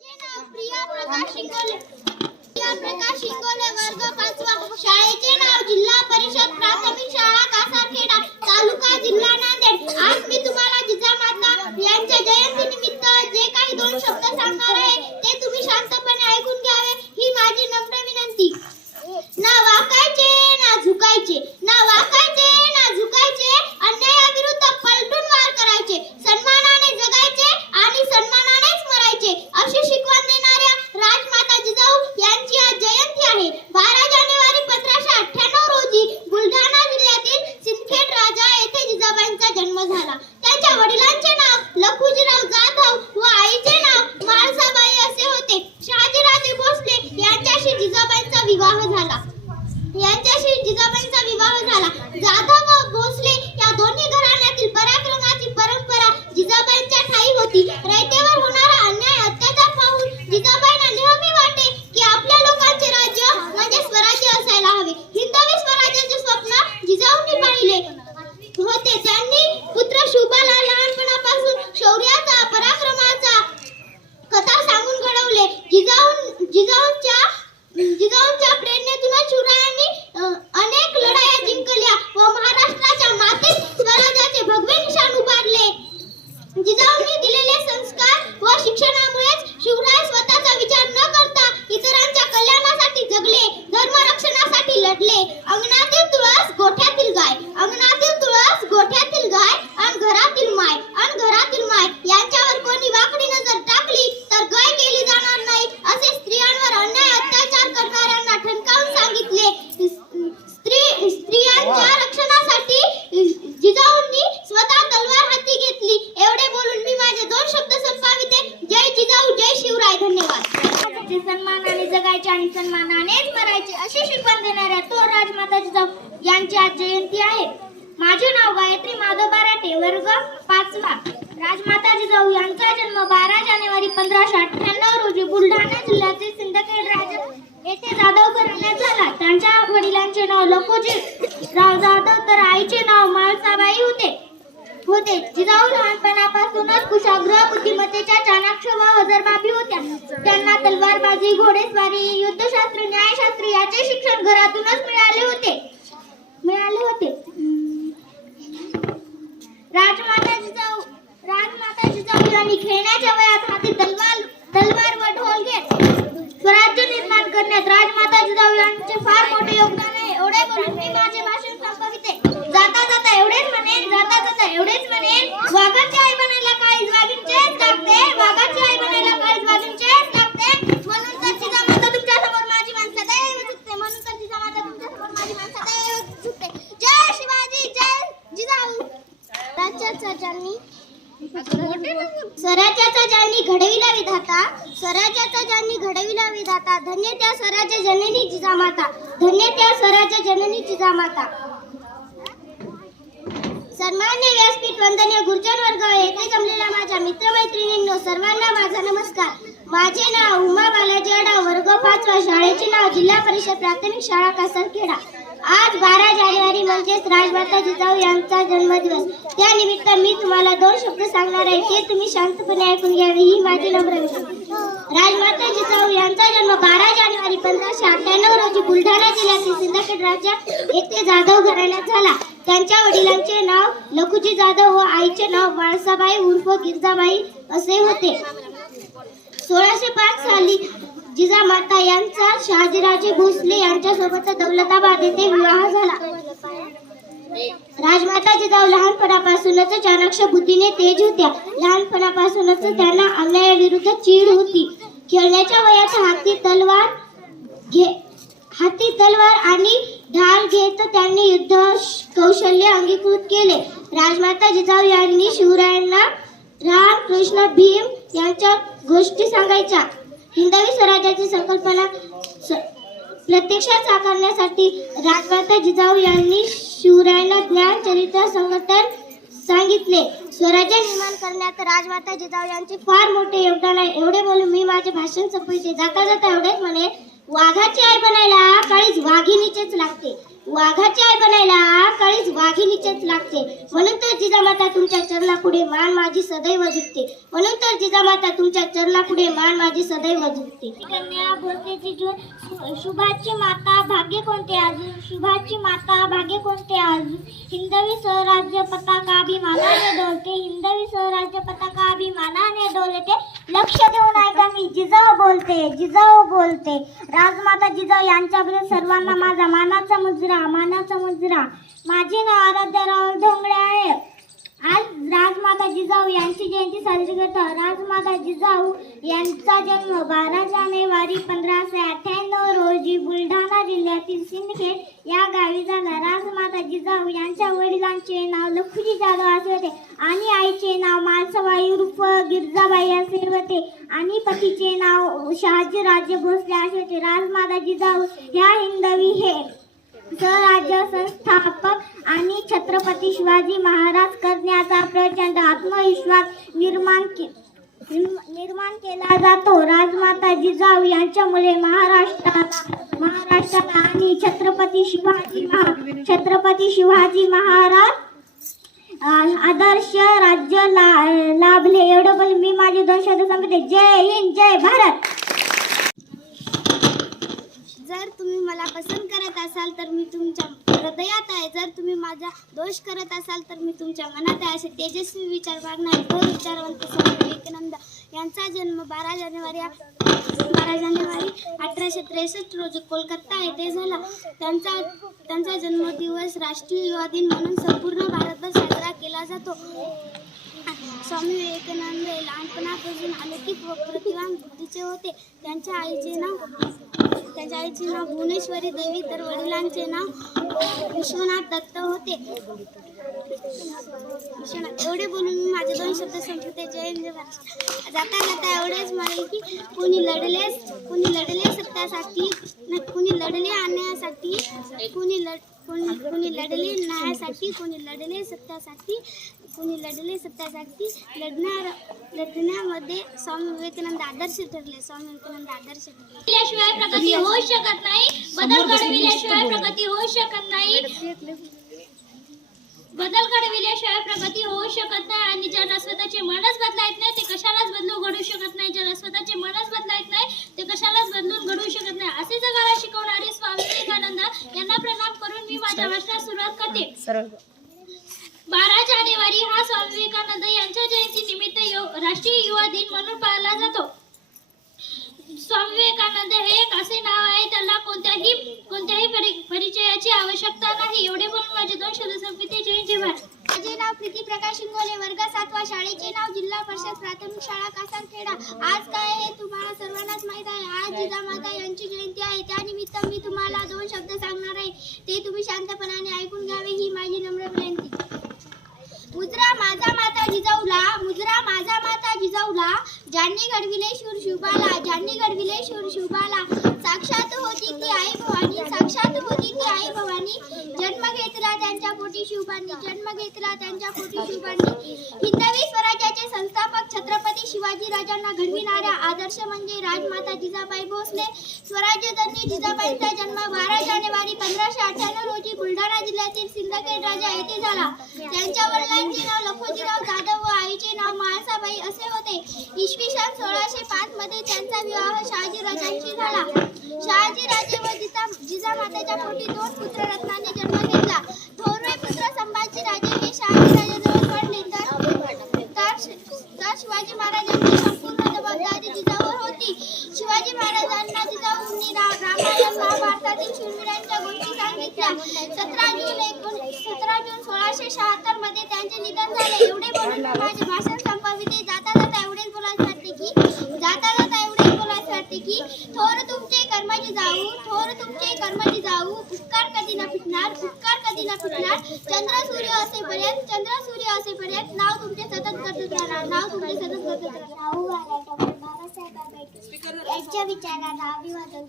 प्रिया प्रकाश शिंगोले प्रिया प्रकाश शिंगोले वर्ग पाचवा. शाळेचे नाव जिल्हा परिषद प्राथमिक शाळा कासारखेडा तालुका जिल्हा नांदेड. आज मी तुम्हाला जिजामाता यांच्या जयंती निमित्त जे काही दोन शब्द सांगणार आहे ते तुम्ही शांतपणे ऐकून घ्यावे. ही माझी नम्र विनंती. ना वाका सन्मानाने जगायचे आणि सन्मानानेच मरायचे अशी शिकवण देणाऱ्या तो राजमाता जिजाऊ यांची आज जयंती आहे. माझे नाव गायत्री माधव बाराटे वर्ग पाचवा. राजमाता जिजाऊ यांचा जन्म बारा जानेवारी पंधराशे अठ्ठ्याण्णव रोजी बुलढाणा जिल्ह्यातील सिंदखेड राजा येथे जाधव घराण्यात झाला. त्यांच्या वडिलांचे नाव लखोजी राव जाधव तर आईचे नाव माळसाबाई होते. होते. जिजाऊ लहानपणापासूनच कुशाग्र बुद्धिमत्तेच्या चाणाक्ष व हजरबाबी होत्या. त्यांना तलवारबाजी घोडेस्वारी युद्धशास्त्र न्यायशास्त्र याचे शिक्षण घरातूनच मिळाले होते. मिळाले होते. राजमाता जिजाऊ राजमाता जिजाऊ यांनी खेळण्याच्या वयात हाती तलवार तलवार व ढोल घेत स्वराज्य निर्माण करण्यात राजमाता जिजाऊ यांचे फार मोठे योगदान आहे एवढे बोलून मी माझे भाषण संपविते जाता जाता एवढेच म्हणेन जाता जाता एवढेच म्हणेन वाघाची आई बनायला काळीज वाघींचेच लागते वाघाची आई बनायला काळीज वाघींचेच लागते म्हणून तर जिजामाता तुमच्यासमोर माझी माणसं दैव चुकते म्हणून तर जिजामाता तुमच्यासमोर माझी माणसं दैव चुकते जय शिवाजी जय जिजाऊ राज्याचा ज्यांनी स्वराज्याचा ज्यांनी घडविला विधाता स्वराज्याचा ज्यांनी घडविला विधाता धन्य त्या स्वराज्य जननी जिजामाता धन्य त्या स्वराज्य जननी जिजामाता सन्मान्य व्यासपीठ वंदनीय गुरुजन वर्ग येथे जमलेल्या माझ्या मित्रमैत्रिणींनो सर्वांना माझा नमस्कार माझे नाव उमा बालाजी अडा वर्ग पाचवा शाळेचे नाव जिल्हा परिषद प्राथमिक शाळा कासरखेडा आज बारा जानेवारी म्हणजेच राजमाता यांचा जन्मदिवस. त्यानिमित्त मी तुम्हाला दोन शब्द सांगणार आहे. ते तुम्ही शांतपणे ऐकून घ्यावे ही माझी नम्र राजमाता जिजाऊ यांचा जन्म बारा जानेवारी पंधराशे अठ्ठ्याण्णव रोजी बुलढाणा जिल्ह्यातील सिंदखेड राज्य येथे जाधव घराण्यात झाला. त्यांच्या वडिलांचे नाव लखुजी जाधव व आईचे नाव माळसाबाई उर्फ गिरजाबाई असे होते. सोळाशे पाच साली जिजामाता यांचा शहाजीराजे भोसले यांच्यासोबत दौलताबाद येथे विवाह झाला. राजमाता जिजाऊ लहानपणापासूनच चाणक्य बुद्धीने तेज होत्या. लहानपणापासूनच त्यांना अन्यायाविरुद्ध चीड होती. खेळण्याच्या वयात हाती तलवार घे हाती तलवार आणि ढाल घेत त्यांनी युद्ध कौशल्य अंगीकृत केले. राजमाता जिजाऊ यांनी शिवरायांना राम कृष्ण भीम यांच्या गोष्टी सांगायच्या. हिंदवी स्वराज्याची संकल्पना प्रत्यक्षात साकारण्यासाठी राजमाता जिजाऊ यांनी शिवरायांना ज्ञान चरित्र संघटन सांगितले. स्वराज्य निर्माण करण्यात राजमाता जिजाऊ यांचे फार मोठे योगदान आहे. एवढे बोलून मी माझे भाषण संपविते. जाता जाता एवढेच म्हणे वाघाची आई बनायला काळीच वाघिणीचेच लागते. वाघाची आई बनायला काळीच वाघिणीचेच लागते. म्हणून तर जिजामाता तुमच्या चरणापुढे मान माझी सदैव झुकते. म्हणून तर जिजामाता तुमच्या चरणापुढे मान माझी सदैव झुकते. कन्या भोसलेची जून शुभाची माता भाग्य कोणते अजून शुभाची माता भाग्य कोणते अजून हिंदवी स्वराज्य पताका अभिमानाने डोलते. हिंदवी स्वराज्य पताका अभिमानाने डोलते. लक्ष देऊन ऐका मी? जिजाऊ बोलते जिजाऊ बोलते. राजमाता जिजाऊ यांच्याबद्दल सर्वांना माझा मानाचा मुजरा. मानाचा मुजरा माझे नाव आराध्याराव ढोंगळे आहे. आज राजमाता जिजाऊ यांची जयंती साजरी करतो. राजमाता जिजाऊ यांचा जन्म बारा जानेवारी पंधराशे अठ्ठ्याण्णव रोजी बुलढाणा जिल्ह्यातील सिंदखेड या गावी झाला. राजमाता जिजाऊ यांच्या वडिलांचे नाव लखुजी जाधव असे होते आणि आईचे नाव मालसबाई उर्फ गिरजाबाई असे होते आणि पतीचे नाव शहाजी राजे भोसले असे होते. राजमाता जिजाऊ ह्या हिंदवी हे स्वराज्य संस्थापक आणि छत्रपती शिवाजी महाराज करण्याचा प्रचंड आत्मविश्वास निर्माण के निर्माण केला जातो. राजमाता जिजाऊ यांच्यामुळे महाराष्ट्राला महाराष्ट्राला आणि छत्रपती शिवाजी महा छत्रपती शिवाजी महाराज आदर्श राज्य ला- लाभले. एवढं बोल मी माझे दोन शब्द सांगते जय हिंद जय भारत. जर तुम्ही मला पसंत करत असाल तर मी तुमच्या हृदयात आहे. जर तुम्ही माझा दोष करत असाल तर मी तुमच्या मनात आहे. असे तेजस्वी विचार मागणारे तो विचारवंत स्वामी विवेकानंद यांचा जन्म बारा जानेवारी बारा जानेवारी अठराशे त्रेसष्ट रोजी कोलकाता येथे झाला. त्यांचा त्यांचा जन्मदिवस राष्ट्रीय युवा दिन म्हणून संपूर्ण भारतभर साजरा केला जातो. स्वामी विवेकानंद हे लहानपणापासून अलौकिक व प्रतिभान बुद्धीचे होते. त्यांच्या आईचे नाव त्यांच्या आईचे नाव भुवनेश्वरी देवी तर वडिलांचे नाव विश्वनाथ दत्त होते. विश्वनाथ एवढे बोलून मी माझे दोन शब्द संपवते. जय जाता जाता एवढेच म्हणेल की कोणी लढले कोणी लढले सत्यासाठी कोणी लढले आणण्यासाठी कोणी लढ कोणी कोणी लढले न्यायासाठी कोणी लढले सत्यासाठी कोणी लढले सत्यासाठी लढणार लढण्यामध्ये स्वामी विवेकानंद आदर्श ठरले. स्वामी विवेकानंद आदर्श ठरले. शिवाय प्रगती होऊ शकत नाही. बदल घडविल्याशिवाय प्रगती होऊ शकत नाही. बदल घडविल्याशिवाय प्रगती होऊ शकत नाही आणि ज्यांना स्वतःचे मनच बदलायत नाही ते कशालाच बदलू घडू शकत नाही. ज्यांना स्वतःचे मनच बदलायत नाही ते कशालाच बदलून घडू शकत नाही. असे जगाला शिकवणारे स्वामी विवेकानंद यांना प्रणाम करून मी माझ्या भाषणास सुरुवात करते. बारा जानेवारी हा स्वामी विवेकानंद यांच्या जयंती निमित्त राष्ट्रीय युवा दिन म्हणून पाळला जातो. स्वामी विवेकानंद हे एक असे नाव आहे त्याला कोणत्याही कोणत्याही परि- परिचयाची आवश्यकता नाही. एवढे बोलून माझे दोन शब्द संपते जय जवान. माझे नाव प्रीती प्रकाश इंगोले वर्ग सातवा शाळेचे नाव जिल्हा परिषद प्राथमिक शाळा कासारखेडा. आज काय हे तुम्हाला सर्वांनाच माहीत आहे? आज जिजामाता यांची जयंती आहे. त्यानिमित्त मी तुम्हाला दोन शब्द सांगणार आहे. ते तुम्ही शांतपणाने ऐकून घ्यावे ही माझी नम्र विनंती. मुजरा माझा माता जिजाऊला मुजरा माझा माता जिजाऊला ज्यांनी घडविले शूर शिवबाला ज्यांनी घडविले शूर शिवबाला साक्षात होती ती आई भवानी साक्षात होती ती आई भवानी. जन्म घेतला त्यांच्या पोटी शिवबांनी जन्म घेतला त्यांच्या पोटी शिवबांनी हिंदवी स्वराज्याचे संस्थापक छत्रपती शिवाजी राजांना घडविणाऱ्या आदर्श म्हणजे राजमाता जिजाबाई भोसले. स्वराज्य जिजाबाईंचा जन्म बारा जानेवारी पंधराशे जिल्ह्यातील सिंदखेड राजा येथे झाला. त्यांच्या वडिलांचे नाव लखोजीराव जाधव व आईचे नाव माळसाबाई असे होते. इसवी सन सोळाशे पाच मध्ये त्यांचा विवाह शहाजी राजांशी झाला. शहाजी राजे व जिजा जिजामातेच्या पोटी दोन पुत्ररत्नांनी जन्म घेतला थोरवे पुत्र संभाजी राजे हे शहाजी राजाजवळ पडले तर तर तर शिवाजी महाराजांची संपूर्ण जबाबदारी जिजावर होती. शिवाजी महाराजांना जिजाऊंनी रामायण महाभारतातील शूरवीरांच्या गोष्टी सांगितल्या. सतरा जून एकोण सतरा जून सोळाशे शहात्तरमध्ये त्यांचे निधन झाले. एवढे बोलून माझे भाषण संपविते. जाता जाता एवढेच बोलायचे वाटते की जाता जाता एवढेच बोलायचे वाटते की थोर तुमचे कर्माची जाऊ थोर तुमचे कर्माची जाऊ उपकार कधी न फिटणार उपकार कधी न फिटणार? चंद्र सूर्य असेपर्यंत चंद्र सूर्य असेपर्यंत नाव तुमचे सतत करतच राहणार नाव तुमचे सतत शाहू महाराज बाबासाहेब आंबेडकर यांच्या अभिवादन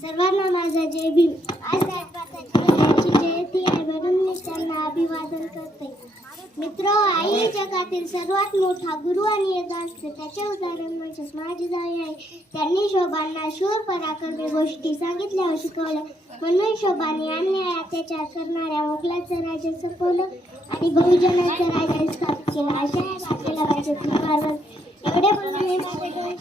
सर्वांना माझा जय भीम. आज भारताची जयंती आहे म्हणून मी त्यांना अभिवादन करते. मित्र आई जगातील सर्वात मोठा गुरु आणि असते त्याचे उदाहरण म्हणजे माझी जाई आहे. त्यांनी शोभांना शूर पराक्रमी गोष्टी सांगितल्या शिकवल्या म्हणून शोभाने अन्याय अत्याचार करणाऱ्या मोगलाचं राज्य संपवलं आणि बहुजनाचं राज्य स्थापित केलं. अशा या आपल्याला पाहिजे एवढे बोलून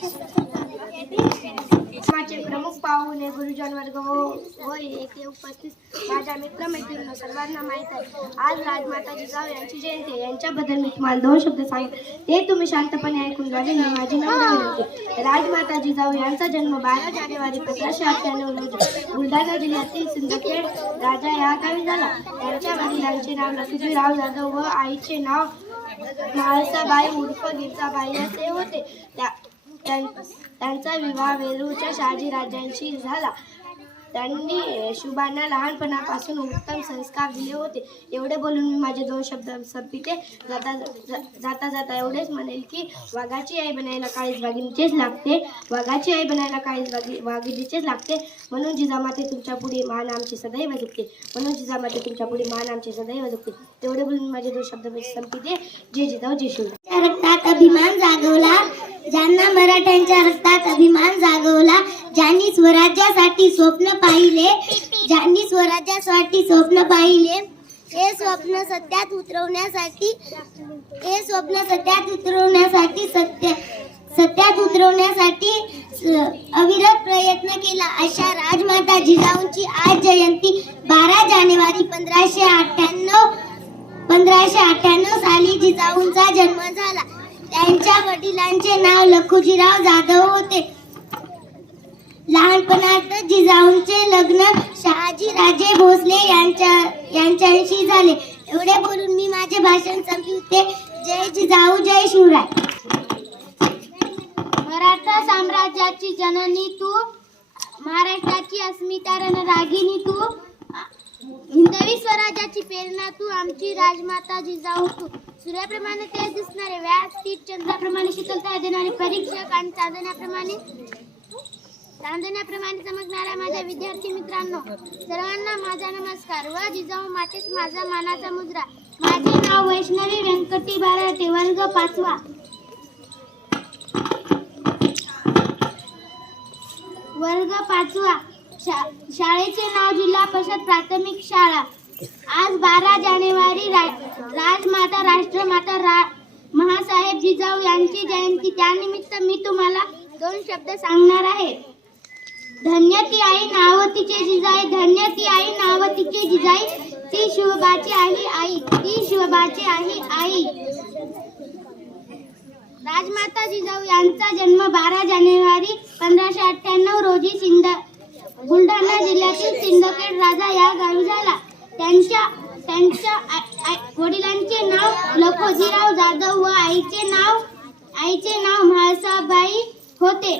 माझे प्रमुख पाहुणे गुरुजन वर्ग होय व येथे उपस्थित माझ्या मित्रमैत्रिणींना सर्वांना माहीत आहे. आज राजमाता जिजाऊ यांची जयंती आहे. यांच्याबद्दल मी तुम्हाला दोन शब्द सांगितले ते तुम्ही शांतपणे ऐकून घ्यावे ही माझी विनंती राजमाता जिजाऊ यांचा जन्म बारा जानेवारी पंधराशे अठ्ठ्याण्णव रोजी बुलढाणा जिल्ह्यातील सिंदखेड राजा या गावी झाला. त्यांच्या वडिलांचे नाव लक्ष्मीराव जाधव व आईचे नाव म्हाळसाबाई उर्फ गिरजाबाई असे होते. त्या त्यांचा विवाह वेरूळच्या शहाजी राजांशी झाला. त्यांनी शुभांना लहानपणापासून उत्तम संस्कार दिले होते. एवढे बोलून मी माझे दोन शब्द संपिते जाता जाता जाता एवढेच म्हणेल की वाघाची आई बनायला काळीज वाघिणीचेच लागते. वाघाची आई बनायला काळीज वाघी वाघिणीचेच लागते. म्हणून जिजामाते तुमच्यापुढे मान आमची सदैव झुकते म्हणून जिजामाते तुमच्यापुढे मान आमची सदैव झुकते तेवढे बोलून माझे दोन शब्द संपिते जे जिजाऊ जे शिव रक्तात अभिमान जागवला. ज्यांना मराठ्यांच्या रक्तात अभिमान जागवला ज्यांनी स्वराज्यासाठी स्वप्न पाहिले ज्यांनी स्वराज्यासाठी स्वप्न पाहिले हे स्वप्न सत्यात उतरवण्यासाठी हे स्वप्न सत्यात उतरवण्यासाठी सत्य सत्यात उतरवण्यासाठी स- अविरत प्रयत्न केला. अशा राजमाता जिजाऊंची आज जयंती बारा जानेवारी पंधराशे अठ्ठ्याण्णव पंधराशे अठ्ठ्याण्णव साली जिजाऊंचा जन्म झाला. त्यांच्या वडिलांचे नाव लखुजीराव जाधव होते. लहानपणात जिजाऊंचे लग्न शहाजी राजे भोसले यांच्या यांच्याशी झाले. एवढे बोलून मी माझे भाषण संपवते. जय जिजाऊ जय शिवराय. मराठा साम्राज्याची जननी तू महाराष्ट्राची अस्मिता रणरागिनी तू हिंदवी स्वराज्याची प्रेरणा तू आमची राजमाता जिजाऊ तू. सूर्याप्रमाणे तेज दिसणारे व्यासपीठ चंद्राप्रमाणे शीतलता देणारे परीक्षक आणि चांदण्याप्रमाणे. चांदण्याप्रमाणे चमकणाऱ्या माझ्या विद्यार्थी मित्रांनो सर्वांना माझा नमस्कार. व जिजाऊ मातेच माझा मानाचा मुद्रा. माझे नाव वैष्णवी व्यंकटी बाराटे वर्ग पाचवा. वर्ग पाचवा. शा- शाळेचे नाव जिल्हा परिषद प्राथमिक शाळा. आज बारा जानेवारी रा- राजमाता राष्ट्रमाता रा महासाहेब जिजाऊ यांची जयंती. त्यानिमित्त मी तुम्हाला दोन शब्द सांगणार आहे. धन्य ती आई नावतीचे जिजाई. धन्य ती आई नावतीचे जिजाई. ती शिवबाची आई आई. ती शिवबाची आई आई. राजमाता जिजाऊ यांचा जन्म बारा जानेवारी पंधराशे अठ्ठ्याण्णव रोजी सिंध बुलढाणा जिल्ह्यातील सिंदखेड राजा या गावी झाला. त्यांच्या त्यांच्या वडिलांचे नाव लखोजीराव जाधव व आईचे नाव आईचे नाव म्हाळसाबाई होते.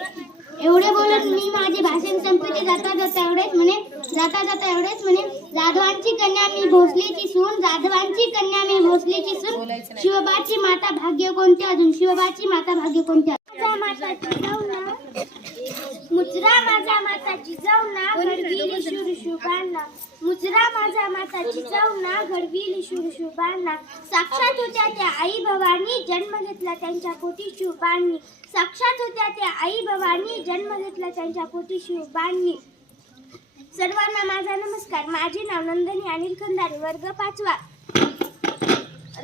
एवढे बोलून मी माझे भाषण संपवते. जाता जाता एवढेच म्हणे जाता जाता एवढेच म्हणे. जाधवांची कन्या मी भोसलेची सून जाधवांची कन्या मी भोसलेची सून. शिवबाची माता भाग्य कोणते? अजून शिवबाची माता भाग्य कोणते? माझा माता मुजरा माझा माता जिजाऊ ना घडविली शुरशुभांना मुजरा माझा माता जिजाऊ ना घडविली शुरशुभांना साक्षात होत्या त्या आई भवानी जन्म घेतला त्यांच्या पोटी शुभांनी. साक्षात होत्या त्या आई भवानी जन्म घेतला त्यांच्या पोटी शुभांनी. सर्वांना माझा नमस्कार. माझे नाव नंदनी अनिल खंदारी वर्ग पाचवा.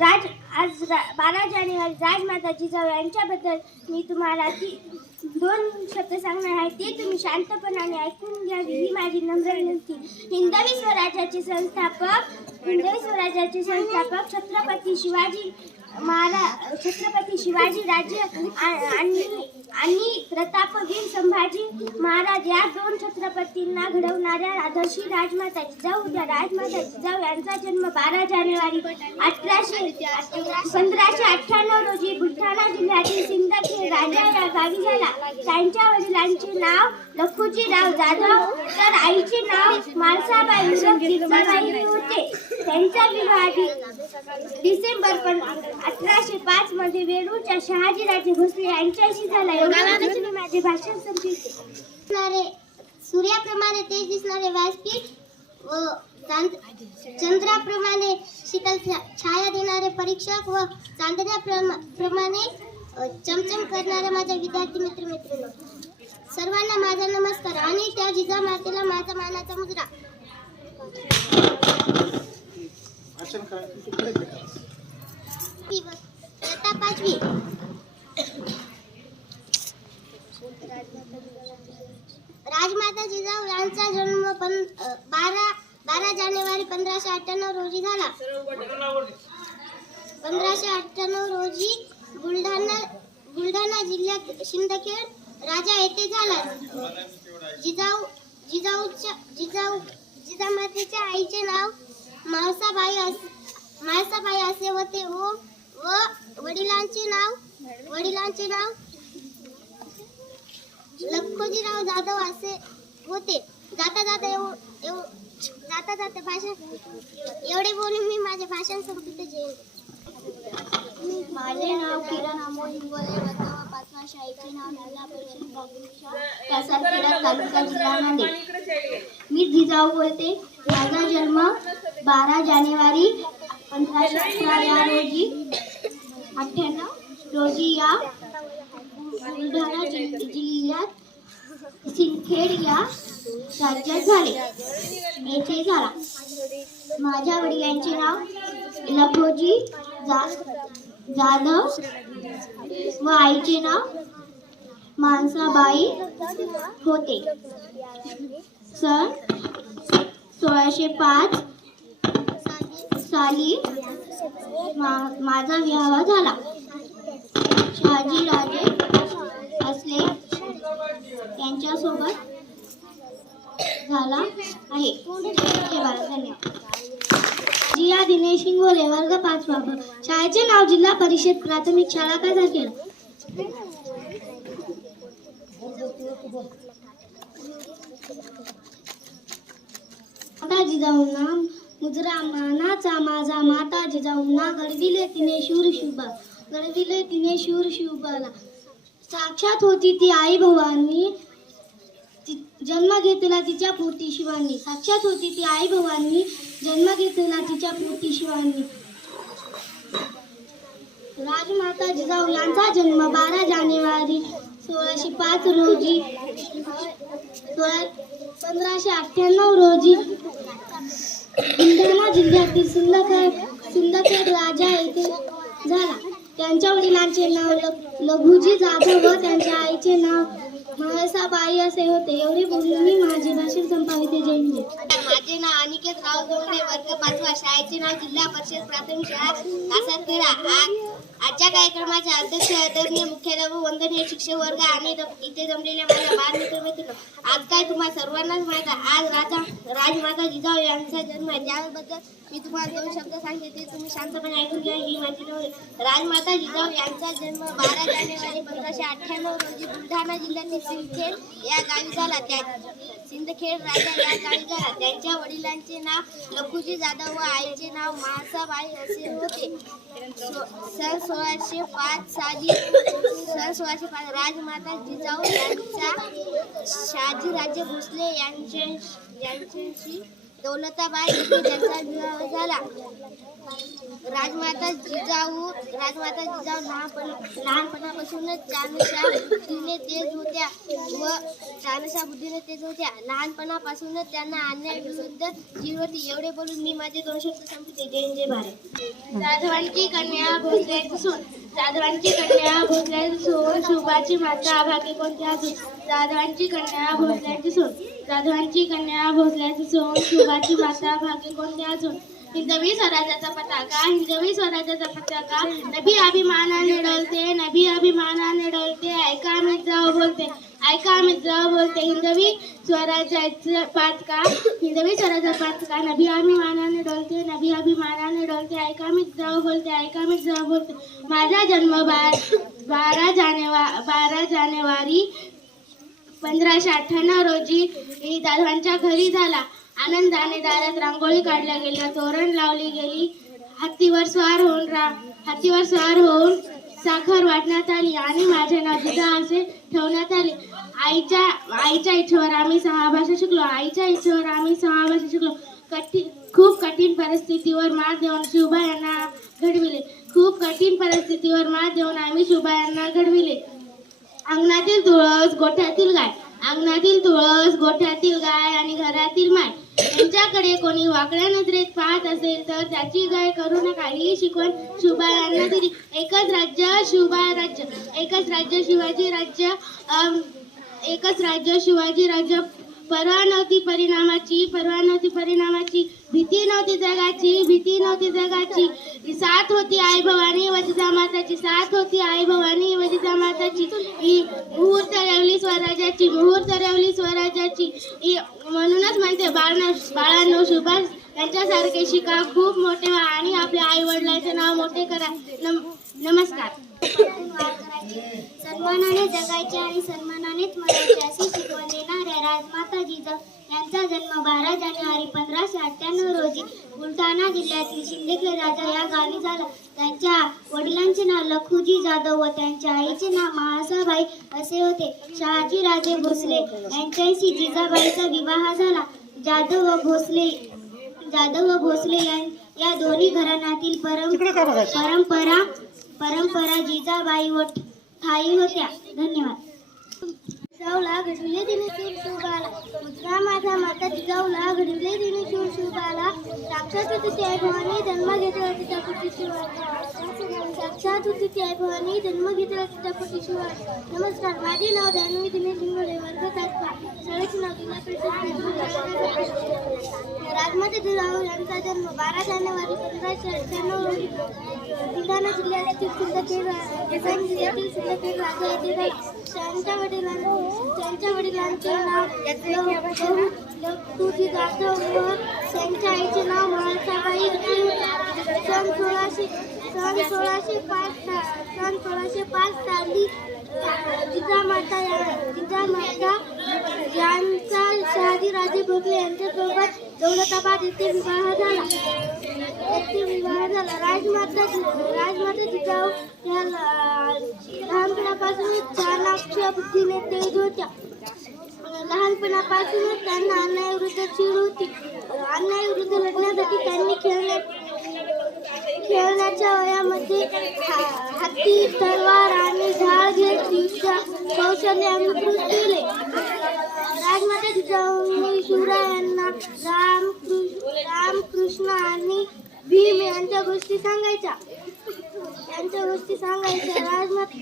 राज आज रा, बारा जानेवारी राजमाता जिजाऊ यांच्याबद्दल मी तुम्हाला ती दोन शब्द सांगणार आहे. ते तुम्ही शांतपणाने ऐकून घ्यावी ही माझी नम्र विनंती. हिंदवी स्वराज्याचे संस्थापक हिंदवी स्वराज्याचे संस्थापक छत्रपती शिवाजी महाराज छत्रपती शिवाजी राजे आणि आणि प्रतापवीर संभाजी महाराज या दोन छत्रपतींना घडवणाऱ्या आदर्शी राजमाता जिजाऊ उद्या राजमाता जिजाऊ यांचा जन्म बारा जानेवारी अठराशे पंधराशे अठ्ठ्याण्णव रोजी बुलढाणा जिल्ह्यातील सिंदखेड राजा या गावी झाला. त्यांच्या वडिलांचे नाव लखुजीराव जाधव. तर आईचे नाव मालसाबाई होते. त्यांचा विवाह डिसेंबर पण अठराशे पाच मध्ये वेरूळच्या शहाजीराजे भोसले यांच्याशी झाला. माझे भाषण संपवते. दिसणारे सूर्याप्रमाणे तेज दिसणारे व्यासपीठ व चंद्राप्रमाणे शीतल छाया देणारे परीक्षक व चांदण्याप्रमाणे प्रमाणे चमचम करणारे माझ्या विद्यार्थी मित्र मित्रांनो सर्वांना माझा नमस्कार आणि त्या जिजा मातेला माझा मानाचा मुद्रा इयत्ता पाचवी. राजमाता जिजाऊ यांचा जन्म पण बारा बारा जानेवारी पंधराशे अठ्ठ्याण्णव रोजी झाला. पंधराशे अठ्ठ्याण्णव रोजी बुलढाणा बुलढाणा जिल्ह्यात शिंदखेड राजा येथे झाला. जिजाऊ जिजाऊच्या जिजाऊ जिजामातेच्या आईचे नाव म्हाळसाबाई अस म्हाळसाबाई असे होते. व व वडिलांचे नाव वडिलांचे नाव लखोजीराव जाधव असे होते. जाता जाता एव एव जाता जाता भाषण एवढे बोलून मी माझे भाषण संपवते जे माझे नाव किरण अमोल हिंगोले वर्ग पाचवा शाळेचे नाव जिल्हा परिषद प्राथमिक कासारखेडा तालुका जिल्हा नांदेड मी जिजाऊ बोलते. माझा जन्म बारा जानेवारी पंधराशे अठरा या रोजी अठ्ठ्याण्णव रोजी या बुलढाणा जिल्ह्यात सिंदखेड या राज्यात झाले. येथे झाला. माझ्या वडिलांचे नाव लखोजी जाधव व आईचे नाव मानसाबाई होते. सन सोळाशे पाच साली मा- माझा विवाह झाला. शहाजी राजे असले यांच्यासोबत झाला आहे. हे धन्यवाद. जिया दिनेश हिंगोले वर्ग पाचवा ब. शाळेचे नाव जिल्हा परिषद प्राथमिक शाळा कासारखेड माता जिजाऊंना मुजरा मानाचा माझा माता जिजाऊंना गडविले तिने शूर शुभा. गडविले तिने शूर शुभाला. साक्षात होती ती आई भवानी. जन्म घेतला तिच्या पोटी शिवानी. साक्षात होती ती आई भवानी जन्म घेतला तिच्या पोटी शिवानी. राजमाता जिजाऊ यांचा जन्म बारा जानेवारी सोळाशे पाच रोजी सोळा पंधराशे अठ्ठ्याण्णव रोजी बुलढाणा जिल्ह्यातील सिंदखेड सिंदखेड राजा येथे झाला. त्यांच्या वडिलांचे नाव लघुजी जाधव व त्यांच्या आईचे नाव म्हाळसाबाई असे होते. एवढे बोलून मी माझे भाषण संपाविते जय हिंद माझे नाव अनिकेत राव जोंगडे वर्ग पाचवा शाळेचे नाव जिल्हा परिषद प्राथमिक शाळा कासारखेडा. आजच्या कार्यक्रमाचे अध्यक्ष आदरणीय मुख्याध्यापक वंदनीय शिक्षक वर्ग आणि इथे जमलेल्या माझ्या बाल मित्र मित्र आज काय तुम्हाला सर्वांनाच माहिती आहे? आज राजा राजमाता जिजाऊ यांचा जन्म आहे. त्याबद्दल मी तुम्हाला दोन शब्द सांगते ते तुम्ही शांतपणे ऐकून घ्या. ही माहिती नव्हती राजमाता जिजाऊ यांचा जन्म बारा जानेवारी पंधराशे अठ्ठ्याण्णव रोजी बुलढाणा जिल्ह्यातील सिंदखेड या गावी झाला. त्या सिंदखेड राजा या गावी झाला. त्यांच्या वडिलांचे नाव लखुजी जाधव व आईचे नाव महासाबाई असे होते. सो- सोळाशे पाच साली सन सोळाशे पाच राजमाता जिजाऊ यांचा शाजी राजे भोसले यांच्या यांच्याशी दौलताबाई येथे त्यांचा विवाह झाला. राजमाता जिजाऊ राजमाता जिजाऊ लहानपण लहानपणापासूनच चानशा बुद्धीने तेज होत्या व चानशा बुद्धीने तेज होत्या. लहानपणापासूनच त्यांना अन्यायाविरुद्ध जीव होती. एवढे बोलून मी माझे दोन शब्द संपते जय जय भारत. जाधवांची कन्या भोसले सून जाधवांची कन्या भोसले सून शुभाची माता अभागी कोणत्या असून जाधवांची कन्या भोसल्याची सून जाधवांची कन्या भोसल्याची सोन शुभाची माता भाग्य कोणती असून? हिंदवी स्वराज्याचा पताका हिंदवी स्वराज्याचा पताका. नभी अभिमानाने डोलते नभी अभिमानाने डोलते. ऐका अमित जाऊ बोलते ऐका अमित जाऊ बोलते. हिंदवी स्वराज्याचा पातका हिंदवी स्वराज्याचा पताका. नभी अभिमानाने डोलते नभी अभिमानाने डोलते. ऐका अमित जाऊ बोलते ऐका अमित जाऊ बोलते. माझा जन्म बार बारा जानेवा बारा जानेवारी पंधराशे अठ्ठ्याण्णव रोजी मी दादांच्या घरी झाला. आनंदाने दारात रांगोळी काढल्या गेल्या तोरण लावली गेली. हत्तीवर स्वार होऊन रा हत्तीवर स्वार होऊन साखर वाटण्यात आली आणि माझे नाव दुधा असे ठेवण्यात आले. आईच्या आईच्या इच्छेवर आम्ही सहा भाषा शिकलो. आईच्या इच्छेवर आम्ही सहा भाषा शिकलो. कठीण खूप कठीण परिस्थितीवर मात देऊन शुभा यांना घडविले. खूप कठीण परिस्थितीवर मात देऊन आम्ही शुभा यांना घडविले. अंगणातील तुळस गोठ्यातील गाय. अंगणातील तुळस गोठ्यातील गाय आणि घरातील माय. यांच्याकडे कोणी वाकड्या नजरेत पाहत असेल तर त्याची गाय करू नका. ही शिकवण शुभा यांना दिली. एकच राज्य शुभा राज्य एकच राज्य शिवाजी राज्य. एकच राज्य शिवाजी राज्य. परवा नव्हती परिणामाची परवा नव्हती परिणामाची. भीती नव्हती जगाची भीती नव्हती जगाची. साथ होती आई भवानी व जिजामाताची साथ होती आई भवानी व ही मुहूर्त रवली स्वराज्याची मुहूर्त रवली स्वराज्याची. ही म्हणूनच म्हणते बाळना बाळांनो सुभाष यांच्यासारखे शिका. खूप मोठे व्हा आणि आपल्या आई वडिलांचे नाव मोठे करा. नम नमस्कार. सन्मानाने जगायचे आणि सन्मानानेच मरायचे अशी शिकवण देणाऱ्या राजमाता जिजा यांचा जन्म बारा जानेवारी पंधराशे अठ्ठ्याण्णव रोजी बुलढाणा जिल्ह्यातील शिंदखेड राजा या गावी झाला. त्यांच्या वडिलांचे नाव लखुजी जाधव व त्यांच्या आईचे नाव महासाबाई असे होते. शहाजी राजे भोसले यांच्याशी जिजाबाईचा विवाह झाला. जाधव व भोसले जाधव व भोसले या, या दोन्ही घराण्यातील परम परंपरा परंपरा जिजाबाई व ठाई होत्या. धन्यवाद. जाऊला घडविले तिने शूर शुभाला मुद्रा माझा माता जिजाऊला घडविले तिने शूर शुभाला साक्षात होती ती भवानी जन्म घेतला तिच्या पुटी शिवाला साक्षात होती ती भवानी जन्म घेतला तिच्या पुटी शिवाला नमस्कार माझे नाव जान्हवी दिनेश इंगोले वर्ग सातवा शाळेचे नाव जिल्हा परिषद राजमाता जिजाऊ यांचा जन्म बारा जानेवारी पंधराशे अठ्ठ्याण्णव रोजी बुलढाणा जिल्ह्यातील सिंदखेड जिल्ह्यातील सिंदखेड राजा येथे झाला. त्यांच्या वडिलां त्यांच्या वडिलांचे नाव लखुजी जाधव व त्यांच्या आईचे नाव महासाबाई सन सोळाशे सन सोळाशे पाच सन सोळाशे पाच साली जिजामाता जिजामाता यांचा शहाजी राजे भोसले यांच्यासोबत दौलताबाद येथे विवाह झाला. येथे विवाह झाला. राजमाता राजमाताची गाव या ल- लहानपणापासून चालाक्ष बुद्धीने तेज होत्या. लहानपणापासूनच त्यांना अन्यायाविरुद्ध चीड होती. अन्यायाविरुद्ध लढण्यासाठी त्यांनी खेळण्या खेळण्याच्या वयामध्ये हत्ती तलवार आणि झाड घेत कौशल्य अनुभूत केले राजमाता जिजाऊंनी शिवरायांना राम रामकृष्ण आणि भीम यांच्या गोष्टी सांगायच्या. यांच्या गोष्टी सांगायच्या. राजमाता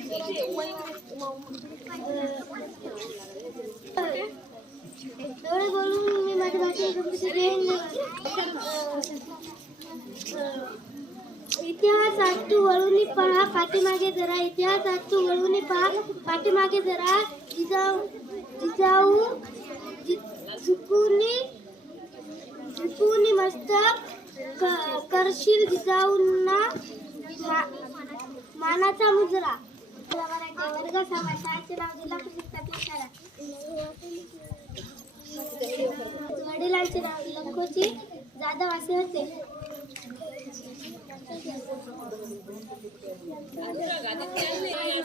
एवढे बोलून मी माझ्या भाषेत इतिहास आजतू वळून पहा पाठीमागे जरा. इतिहास आजतू वळून पहा पाठीमागे जरा. जिजाऊ जिजाऊ झुकूनी झुकूनी मस्तक क- करशील जिजाऊंना मा- मानाचा मुजरा. वर्ग समाज शाळेचे नाव जिल्हा परिषद शाळा. वडिलांचे नाव लखोजी जाधव असे होते.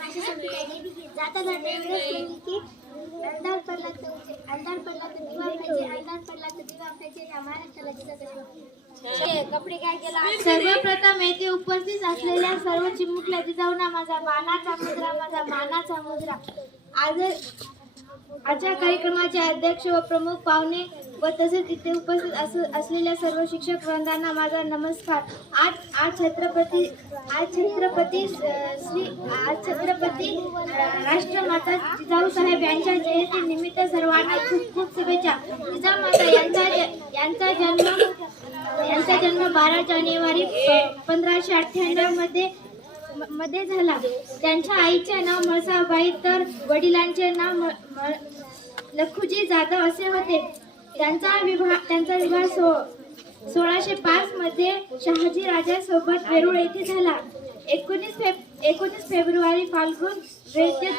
जाता जाता एवढंच केली की अंधार पडला तर अंधार पडला तर दिवा पाहिजे अंधार पडला तर दिवा पाहिजे या महाराष्ट्राला जिजाऊ कपडे काय केला सर्वप्रथम येथे उपस्थित असलेल्या सर्व चिमुकल्या जिजाऊंना माझा मानाचा मुद्रा माझा मानाचा मुद्रा. आज आजच्या कार्यक्रमाचे अध्यक्ष व प्रमुख पाहुणे व तसेच इथे उपस्थित अस असलेल्या सर्व शिक्षक वृंदांना माझा नमस्कार. आज आज छत्रपती आज छत्रपती श्री आज छत्रपती राष्ट्रमाता जिजाऊ साहेब यांच्या जयंती निमित्त सर्वांना खूप खूप शुभेच्छा. जिजामाता यांचा ज- यांचा जन्म यांचा जन्म बारा जानेवारी पंधराशे अठ्ठ्याण्णवमध्ये मध्ये म- मध्ये झाला. त्यांच्या आईचे नाव मळसाबाई तर वडिलांचे नाव म- म- लखुजी जाधव असे होते. त्यांचा विवाह त्यांचा विवाह सो सोळाशे पाच मध्ये शहाजी राजासोबत वेरूळ येथे झाला. एकोणीस फेब एकोणीस फेब्रुवारी फाल्गुन वैद्य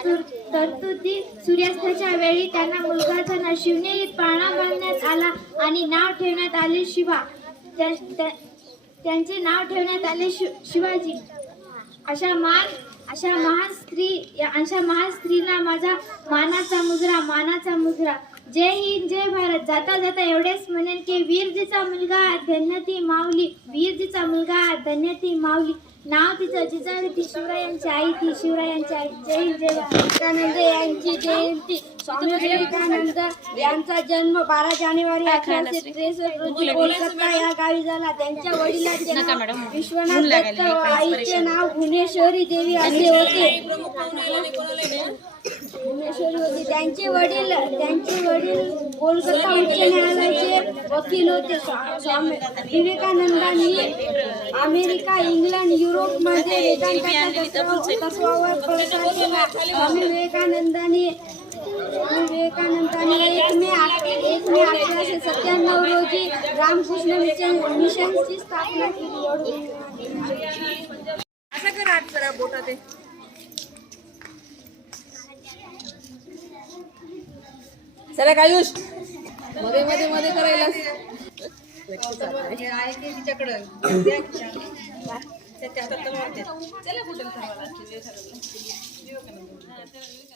तरतुदी सूर्यास्ताच्या वेळी त्यांना मुलगा झाला. शिवनेरीत पाळणा बांधण्यात आला आणि नाव ठेवण्यात आले शिवा. त्या- त्या- त्यांचे नाव ठेवण्यात आले शि- शिवाजी. अशा मान अशा महान स्त्री या- अशा महान स्त्रीला माझा मानाचा मुजरा मानाचा मुजरा. जय हिंद जय भारत. जाता जाता एवढेच म्हणेन की वीरजीचा मुलगा धन्य ती माऊली. वीरजीचा मुलगा धन्य ती माऊली. नाव तिचं जिजाऊ ती शिवरायांची आई ती शिवरायांची आई. जय हिंद जय भारत. यांची जयंती. स्वामी विवेकानंद यांचा जन्म बारा जानेवारी अठराशे त्रेसष्ट रोजी कोलकाता या गावी झाला. त्यांच्या वडिलांचे नाव विश्वनाथ दत्त व आईचे नाव भुवनेश्वरी देवी असे होते. भुवनेश्वरी होती. त्यांचे वडील त्यांचे वडील कोलकाता उच्च न्यायालयाचे वकील होते. स्वा- स्वामी विवेकानंदांनी अमेरिका इंग्लंड युरोपमध्ये वेदांताच्या तत्वावर प्रसार केला. स्वामी विवेकानंदांनी स्वामी विवेकानंदांनी एक मे एक मे अठराशे सत्त्याण्णव रोजी रामकृष्ण मिशन मिशनची स्थापना केली असं करा आठ करा बोट ते चला आयुषमध्ये मध्ये मध्ये करायला आहे की तिच्याकडं. चला ठरवायला.